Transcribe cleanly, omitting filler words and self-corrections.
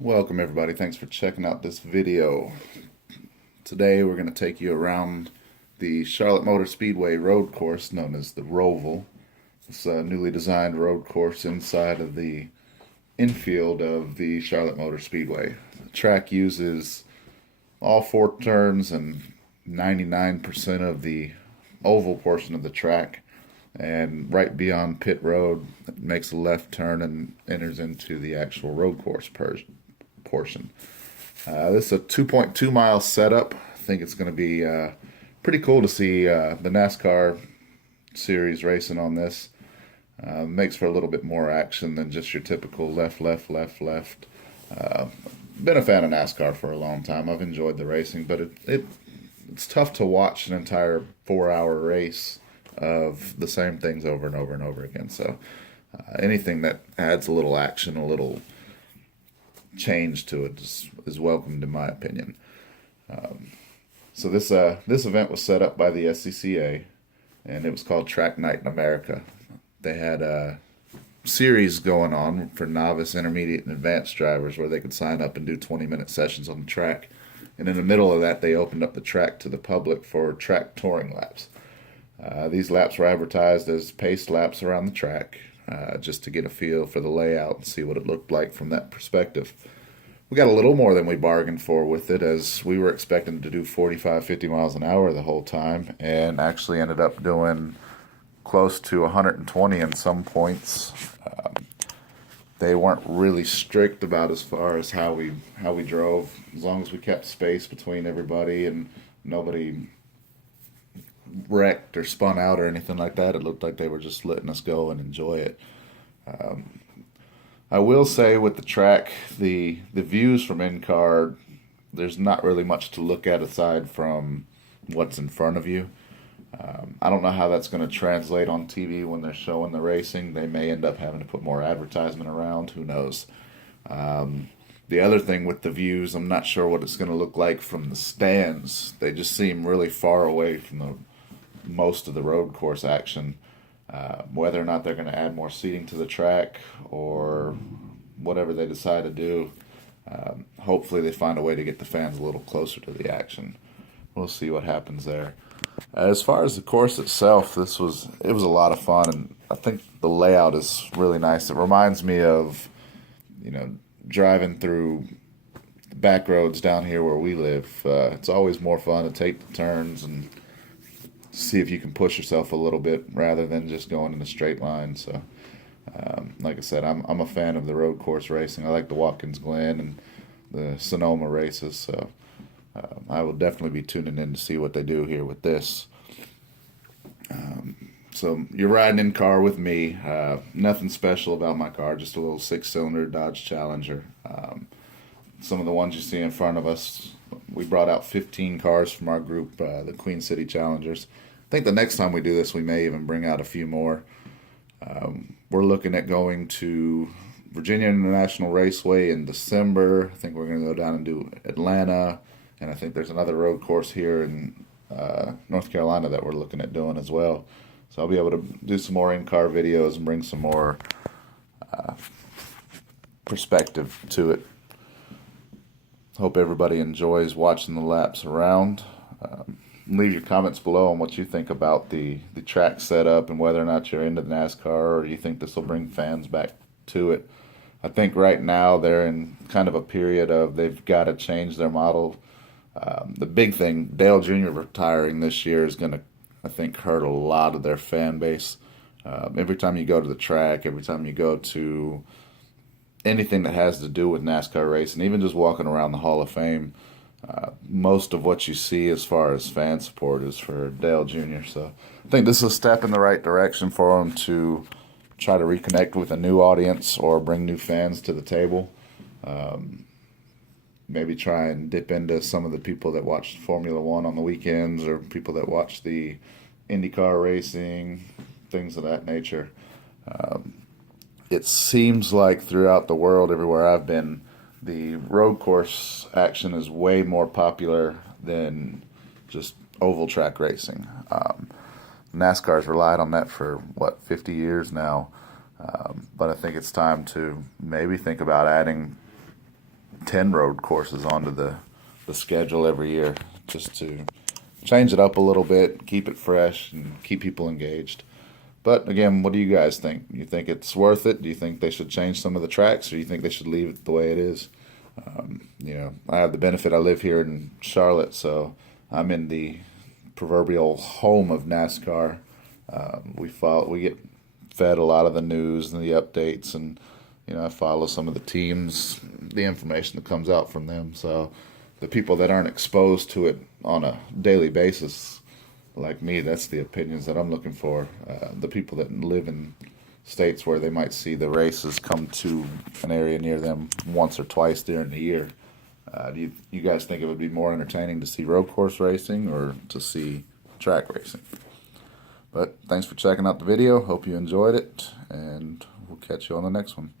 Welcome everybody, thanks for checking out this video. Today we're going to take you around the Charlotte Motor Speedway road course known as the Roval. It's a newly designed road course inside of the infield of the Charlotte Motor Speedway. The track uses all four turns and 99% of the oval portion of the track, and right beyond pit road it makes a left turn and enters into the actual road course portion. This is a 2.2 mile setup. I think it's going to be pretty cool to see the NASCAR series racing on this. Makes for a little bit more action than just your typical left, left, left, left. Been a fan of NASCAR for a long time. I've enjoyed the racing, but it's tough to watch an entire 4-hour race of the same things over and over and over again. So anything that adds a little action, a little change to it is welcomed in my opinion. So this event was set up by the SCCA, and it was called Track Night in America. They had a series going on for novice, intermediate, and advanced drivers where they could sign up and do 20-minute sessions on the track. And in the middle of that, they opened up the track to the public for track touring laps. These laps were advertised as paced laps around the track, just to get a feel for the layout and see what it looked like from that perspective. We got a little more than we bargained for with it, as we were expecting to do 45, 50 miles an hour the whole time, and actually ended up doing close to 120 in some points. They weren't really strict about as far as how we drove, as long as we kept space between everybody and nobody wrecked or spun out or anything like that. It looked like they were just letting us go and enjoy it. I will say with the track, the views from in-car, there's not really much to look at aside from what's in front of you. I don't know how that's going to translate on TV when they're showing the racing. They may end up having to put more advertisement around. Who knows? The other thing with the views, I'm not sure what it's going to look like from the stands. They just seem really far away from most of the road course action. Whether or not they're going to add more seating to the track or whatever they decide to do, hopefully they find a way to get the fans a little closer to the action. We'll see what happens there. As far as the course itself, it was a lot of fun, and I think the layout is really nice. It reminds me of, driving through the back roads down here where we live. It's always more fun to take the turns and see if you can push yourself a little bit rather than just going in a straight line. So, like I said, I'm a fan of the road course racing. I like the Watkins Glen and the Sonoma races. So, I will definitely be tuning in to see what they do here with this. So you're riding in car with me. Nothing special about my car, just a little 6-cylinder Dodge Challenger. Some of the ones you see in front of us, we brought out 15 cars from our group, the Queen City Challengers. I think the next time we do this, we may even bring out a few more. We're looking at going to Virginia International Raceway in December. I think we're going to go down and do Atlanta, and I think there's another road course here in North Carolina that we're looking at doing as well. So I'll be able to do some more in-car videos and bring some more perspective to it. Hope everybody enjoys watching the laps around. Leave your comments below on what you think about the track setup and whether or not you're into the NASCAR or you think this will bring fans back to it. I think right now they're in kind of a period of they've got to change their model. The big thing, Dale Jr. retiring this year is going to, I think, hurt a lot of their fan base. Every time you go to the track, every time you go to anything that has to do with NASCAR racing, even just walking around the Hall of Fame, most of what you see as far as fan support is for Dale Jr. So I think this is a step in the right direction for him to try to reconnect with a new audience or bring new fans to the table. Maybe try and dip into some of the people that watch Formula One on the weekends or people that watch the IndyCar racing, things of that nature. It seems like throughout the world, everywhere I've been, the road course action is way more popular than just oval track racing. NASCAR's relied on that for, 50 years now. But I think it's time to maybe think about adding 10 road courses onto the schedule every year, just to change it up a little bit, keep it fresh, and keep people engaged. But again, what do you guys think? You think it's worth it? Do you think they should change some of the tracks, or do you think they should leave it the way it is? I have the benefit, I live here in Charlotte, so I'm in the proverbial home of NASCAR. We get fed a lot of the news and the updates, and I follow some of the teams, the information that comes out from them. So the people that aren't exposed to it on a daily basis, like me, that's the opinions that I'm looking for. The people that live in states where they might see the races come to an area near them once or twice during the year. Do you guys think it would be more entertaining to see road course racing or to see track racing? But thanks for checking out the video. Hope you enjoyed it, and we'll catch you on the next one.